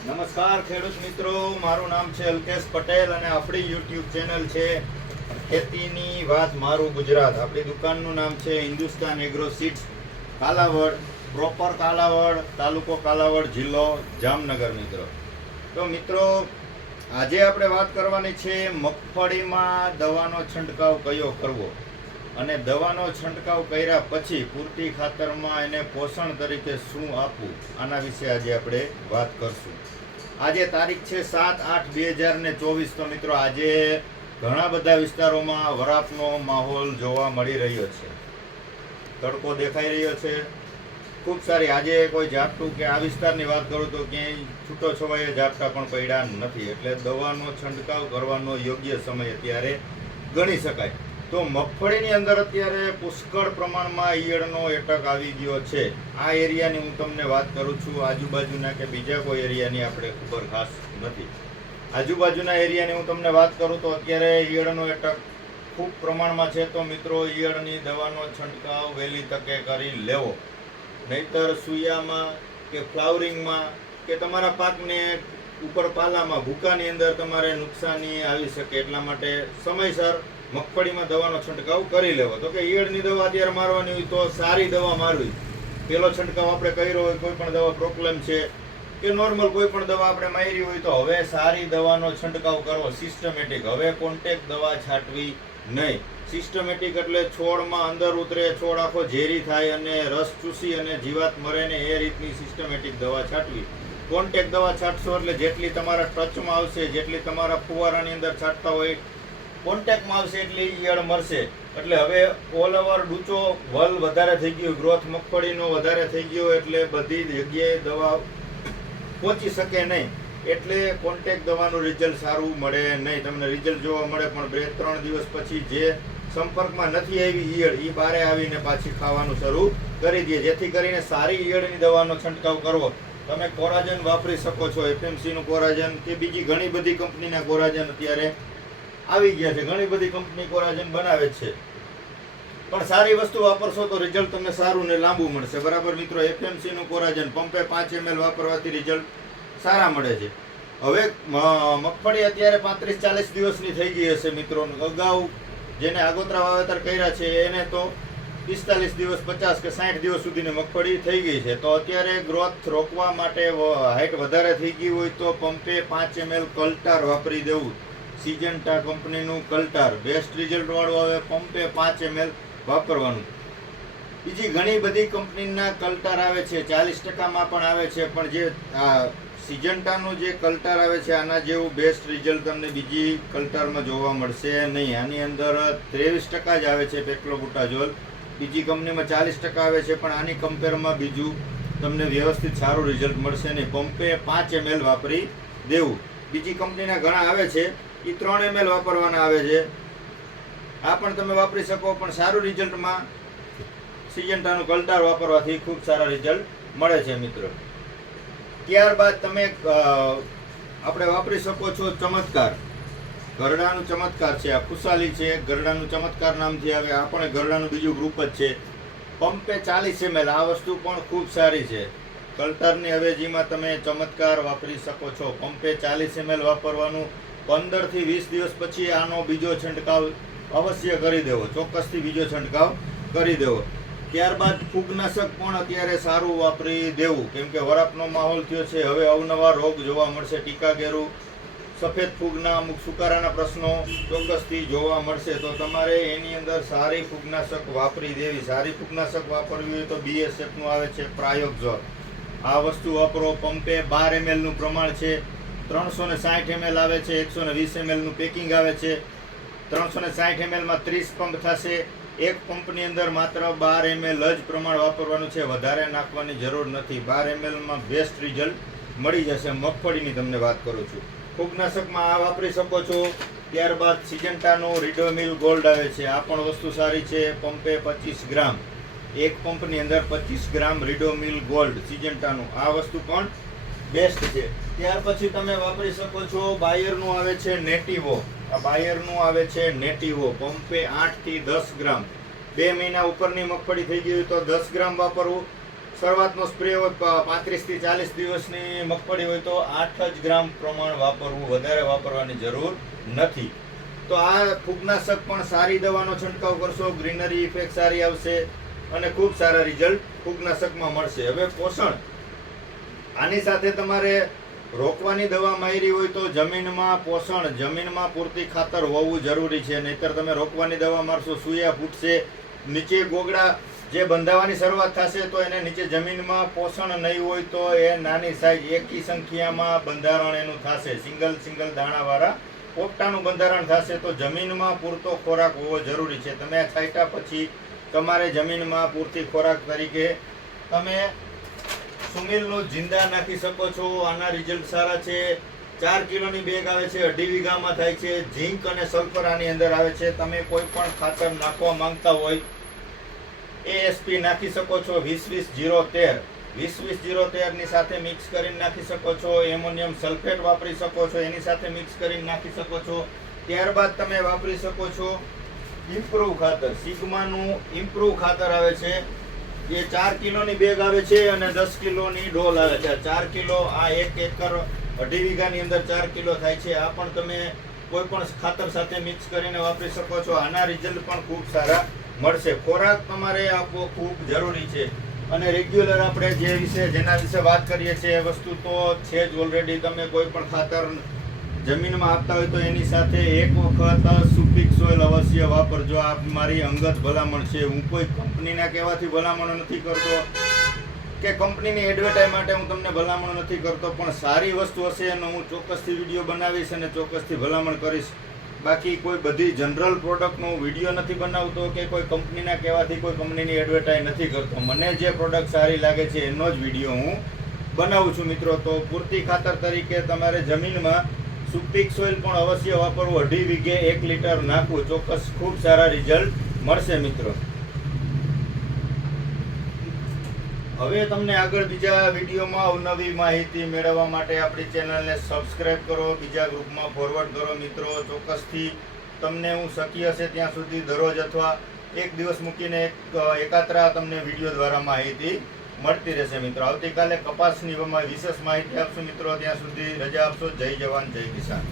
નમસ્કાર ખેડૂત મિત્રો, મારું નામ છે અલ્કેશ પટેલ અને આપણી યુટ્યુબ ચેનલ છે ખેતીની વાત મારું ગુજરાત. આપણી દુકાનનું નામ છે Hindustan agro seeds, Kalavad, proper Kalavad, તાલુકો કાલાવડ, જિલ્લો જામનગર. મિત્રો તો મિત્રો આજે આપણે વાત કરવાની છે મગફળીમાં દવાનો છંટકાવ કયો કરવો અને દવાનો છંટકાવ કર્યા પછી પૂરતી ખાતરમાં એને પોષણ તરીકે શું આપવું, આના વિશે આજે આપણે વાત કરશું. આજે તારીખ છે 7/8/2024. તો મિત્રો આજે ઘણા બધા વિસ્તારોમાં વરાપનો માહોલ જોવા મળી રહ્યો છે. તડકો દેખાઈ રહ્યો છે ખૂબ સારી. આજે કોઈ ઝાપટું કે આ વિસ્તારની વાત કરું તો ક્યાંય છૂટો છવાયે ઝાપટા પણ પડ્યા નથી, એટલે દવાનો છંટકાવ કરવાનો યોગ્ય સમય અત્યારે ગણી શકાય. તો મગફળીની અંદર અત્યારે પુષ્કળ પ્રમાણમાં ઈયળનો એટક આવી ગયો છે. આ એરિયાની હું તમને વાત કરું છું, આજુબાજુના કે બીજા કોઈ એરિયાની આપણે ખબર ખાસ નથી. આજુબાજુના એરિયાની હું તમને વાત કરું તો અત્યારે ઈયળનો એટક ખૂબ પ્રમાણમાં છે. તો મિત્રો ઈયળની દવાનો છંટકાવ વહેલી તકે કરી લેવો, નહીતર સૂયામાં કે ફ્લાવરિંગમાં કે તમારા પાકને ઉપર પાલામાં ભૂકાની અંદર તમારે નુકસાની આવી શકે. એટલા માટે સમયસર મગફળીમાં દવાનો છંટકાવ કરી લેવો. તો કે ઈયળની દવા અત્યારે મારવાની હોય તો સારી દવા મારવી. પેલો છંટકાવ આપણે કર્યો હોય, કોઈ પણ દવા પ્રોક્લેમ છે કે નોર્મલ કોઈ પણ દવા આપણે મારી હોય તો હવે સારી દવાનો છંટકાવ કરવો સિસ્ટમેટિક. હવે કોન્ટેક્ટ દવા છાંટવી નહીં. સિસ્ટમેટિક એટલે છોડમાં અંદર ઉતરે, છોડ આખો ઝેરી થાય અને રસ ચૂસી અને જીવાત મરે ને એ રીતની સિસ્ટમેટિક દવા છાંટવી. કોન્ટેક્ટ દવા છાંટશો એટલે જેટલી તમારા ટચમાં આવશે, જેટલી તમારા ફુવારાની અંદર છાંટતા હોય કોન્ટેક્ટમાં આવશે એટલી ઈયળ મરશે. એટલે હવે ઓલ ઓવર ડૂચો વલ વધારે થઈ ગયું, ગ્રોથ મગફળીનો વધારે થઈ ગયો, એટલે બધી જગ્યાએ દવા પહોંચી શકે નહીં. એટલે કોન્ટેક્ટ દવાનું રિઝલ્ટ સારું મળે નહીં. તમને રિઝલ્ટ જોવા મળે પણ 2-3 દિવસ પછી જે સંપર્કમાં નથી આવી ઈયળ એ બારે આવીને પાછી ખાવાનું શરૂ કરી દે. જેથી કરીને સારી ઈયળની દવાનો છંટકાવ કરવો. તમે કોરાજન વાપરી શકો છો, એફએમસીનું કોરાજન કે બીજી ઘણી બધી કંપનીના કોરાજન અત્યારે આવી ગયા છે. ઘણી બધી કંપની કોરાજન બનાવે છે, પણ સારી વસ્તુ વાપરશો તો રિઝલ્ટ તમને સારું ને લાંબુ મળશે. બરાબર મિત્રો, એફએમસી નું કોરાજન પંપે 5 ml વાપરવાથી રિઝલ્ટ સારા મળે છે. હવે મગફળી અત્યારે 35-40 દિવસની થઈ ગઈ હશે મિત્રો. અગાઉ જેને આગોતરા વાવેતર કર્યા છે એને તો 45 દિવસ, 50 કે 60 દિવસ સુધીની મગફળી થઈ ગઈ છે. તો અત્યારે ગ્રોથ રોકવા માટે હાઈટ વધારે થઈ ગઈ હોય તો પંપે 5 ml કલ્ટાર વાપરી દેવું. સિજન્ટા કંપનીનું કલ્ટાર બેસ્ટ રિઝલ્ટ વાળું આવે. પંપે 5 ml વાપરવાનું. બીજી ઘણી બધી કંપનીના કલ્ટાર આવે છે, 40%માં પણ આવે છે, પણ જે સિજન્ટાનું જે કલ્ટાર આવે છે આના જેવું બેસ્ટ રિઝલ્ટ તમને બીજી કલ્ટારમાં જોવા મળશે નહીં. આની અંદર 23% જ આવે છે પેક્લોબુટાઝોલ. બીજી કંપનીમાં 40% આવે છે, પણ આની કમ્પેરમાં બીજું તમને વ્યવસ્થિત સારું રિઝલ્ટ મળશે નહીં. પંપે 5 ml વાપરી દેવું. બીજી કંપનીના ઘણા આવે છે, એ 3 ml વાપરવાના આવે છે. આ પણ તમે વાપરી શકો, પણ સારું રિઝલ્ટમાં સિજન્ટાનું કલ્ટાર વાપરવાથી ખૂબ સારા રિઝલ્ટ મળે છે મિત્રો. ત્યારબાદ તમે આપણે વાપરી શકો છો ચમત્કાર. ગરડાનું ચમત્કાર છે, આ ખુશાલી છે, ગરડાનું ચમત્કાર નામથી આવે. આ પણ ગરડાનું બીજું ગ્રુપ જ છે. પંપે 40 ml. આ વસ્તુ પણ ખૂબ સારી છે. કલ્ટારની અવેજીમાં તમે ચમત્કાર વાપરી શકો છો. પંપે 40 ml વાપરવાનું. 15 થી 20 દિવસ પછી આનો બીજો છંટકાવ અવશ્ય કરી દેવો. ચોક્કસથી બીજો છંટકાવ કરી દેવો. ત્યારબાદ ફૂગનાશક પણ અત્યારે સારું વાપરી દેવું, કેમ કે વરાપનો માહોલ થયો છે. હવે અવનવા રોગ જોવા મળશે. ટીકાગેરું, સફેદ ફૂગના અમુક સુકારાના પ્રશ્નો ચોક્કસથી જોવા મળશે. તો તમારે એની અંદર સારી ફૂગનાશક વાપરી દેવી. સારી ફૂગનાશક વાપરવી હોય તો BSFનું આવે છે પ્રાયોક્ઝોર. આ વસ્તુ વાપરો. પંપે 12 ml નું પ્રમાણ છે. 360 ml આવે છે. 120 ml નું પેકિંગ આવે છે. 360 ml માં 30 પંપ થશે. એક પંપની અંદર માત્ર 12 ml જ પ્રમાણ વાપરવાનું છે, વધારે નાખવાની જરૂર નથી. 12 ml માં બેસ્ટ રિઝલ્ટ મળી જશે. મગફળીની તમને વાત કરું છું. ફૂગનાશકમાં આ વાપરી શકો છો. ત્યારબાદ સિજન્ટાનું રીડોમિલ ગોલ્ડ આવે છે. આ પણ વસ્તુ સારી છે. પંપે 25 ગ્રામ. એક પંપની અંદર 25 ગ્રામ રીડોમિલ ગોલ્ડ સિજન્ટાનું. આ વસ્તુ પણ બેસ્ટ છે. ત્યાર પછી તમે વાપરી શકો છો બાયરનું આવે છે નેટિવો. આ બાયરનું આવે છે નેટિવો. પંપે 8 થી 10 ગ્રામ. 2 મહિના ઉપરની મગફળી થઈ ગઈ હોય તો 10 ગ્રામ વાપરવું. શરૂઆતનો સ્પ્રે હોય 35 થી 40 દિવસની મગફળી હોય તો 8 જ ગ્રામ પ્રમાણ વાપરવું, વધારે વાપરવાની જરૂર નથી. તો આ ફૂગનાશક પણ સારી દવાનો છંટકાવ કરશો, ગ્રીનરી ઇફેક્ટ સારી આવશે અને ખૂબ સારા રિઝલ્ટ ફૂગનાશકમાં મળશે. હવે પોષણ, આની સાથે તમારે રોકવાની દવા મારી હોય તો જમીનમાં પોષણ, જમીનમાં પૂરતી ખાતર હોવું જરૂરી છે, નહીતર તમે રોકવાની દવા મારશો, સૂયા ફૂટશે, નીચે ગોગડા જે બંધાવાની શરૂઆત થશે તો એને નીચે જમીનમાં પોષણ નહીં હોય તો એ નાની સાઈઝ એકી સંખ્યામાં બંધારણ એનું થશે, સિંગલ દાણાવાળા પોપટાનું બંધારણ થશે. તો જમીનમાં પૂરતો ખોરાક હોવો જરૂરી છે. તમે આ છાંટ્યા પછી તમારે જમીનમાં પૂરતી ખોરાક તરીકે તમે સુમિલનું જિંદા નાખી શકો છો. આના રિઝલ્ટ સારા છે. 4 કિલોની બેગ આવે છે, 2.5 વીઘામાં થાય છે. ઝીંક અને સલ્ફર આની અંદર આવે છે. તમે કોઈ પણ ખાતર નાખવા માંગતા હોય ASP નાખી શકો છો. 20-20-0-13 20-20-0-13 ની સાથે મિક્સ કરીને નાખી શકો છો. એમોનિયમ સલ્ફેટ વાપરી શકો છો, એની સાથે મિક્સ કરીને નાખી શકો છો. ત્યારબાદ તમે વાપરી શકો છો ઇમ્પ્રુવ ખાતર, સિગ્માનું ઇમ્પ્રુવ ખાતર આવે છે. એ 4 કિલોની બેગ આવે છે અને 10 કિલોની ડોલ આવે છે. 4 કિલો, આ 1 એકર 2.5 વીઘાની અંદર 4 કિલો થાય છે. આ પણ તમે કોઈ પણ ખાતર સાથે મિક્સ કરીને વાપરી શકો છો. આના રિઝલ્ટ પણ ખૂબ સારા મળશે. ખોરાક તમારે આપવો ખૂબ જરૂરી છે અને રેગ્યુલર આપણે જેના વિશે વાત કરીએ છીએ એ વસ્તુ તો છે જ ઓલરેડી. તમે કોઈ પણ ખાતર જમીનમાં આપતા હોય તો એની સાથે એક વખત સુપીક સોઇલ અવશ્ય વાપરજો. આ મારી અંગત ભલામણ છે. હું કોઈ કંપનીના કહેવાથી ભલામણ નથી કરતો કે કંપનીની એડવર્ટાઈઝ માટે હું તમને ભલામણ નથી કરતો, પણ સારી વસ્તુ હશે એનો હું ચોક્કસથી વિડીયો બનાવીશ અને ચોક્કસથી ભલામણ કરીશ. બાકી કોઈ બધી જનરલ પ્રોડક્ટનો વિડીયો નથી બનાવતો કે કોઈ કંપનીના કહેવાથી કોઈ કંપનીની એડવર્ટાઈઝ નથી કરતો. મને જે પ્રોડક્ટ સારી લાગે છે એનો જ વિડીયો હું બનાવું છું મિત્રો. તો પૂરતી ખાતર તરીકે તમારે જમીનમાં સુપીક સોઇલ પણ અવશ્ય વાપરવું. 2.5 વીઘે 1 લીટર નાખવું, ચોક્કસ ખૂબ સારા રિઝલ્ટ મળશે મિત્રો. હવે તમને આગળ બીજા વિડીયોમાં અવનવી માહિતી મેળવવા માટે આપણી ચેનલને સબસ્ક્રાઇબ કરો, બીજા ગ્રુપમાં ફોરવર્ડ કરો મિત્રો. ચોક્કસથી તમને હું શક્ય હશે ત્યાં સુધી દરરોજ અથવા એક દિવસ મૂકીને એકાત્રા તમને વિડીયો દ્વારા માહિતી મળતી રહેશે મિત્રો. આવતીકાલે કપાસની વિશેષ માહિતી આપશું મિત્રો. ત્યાં સુધી રજા આપશો. જય જવાન જય કિસાન.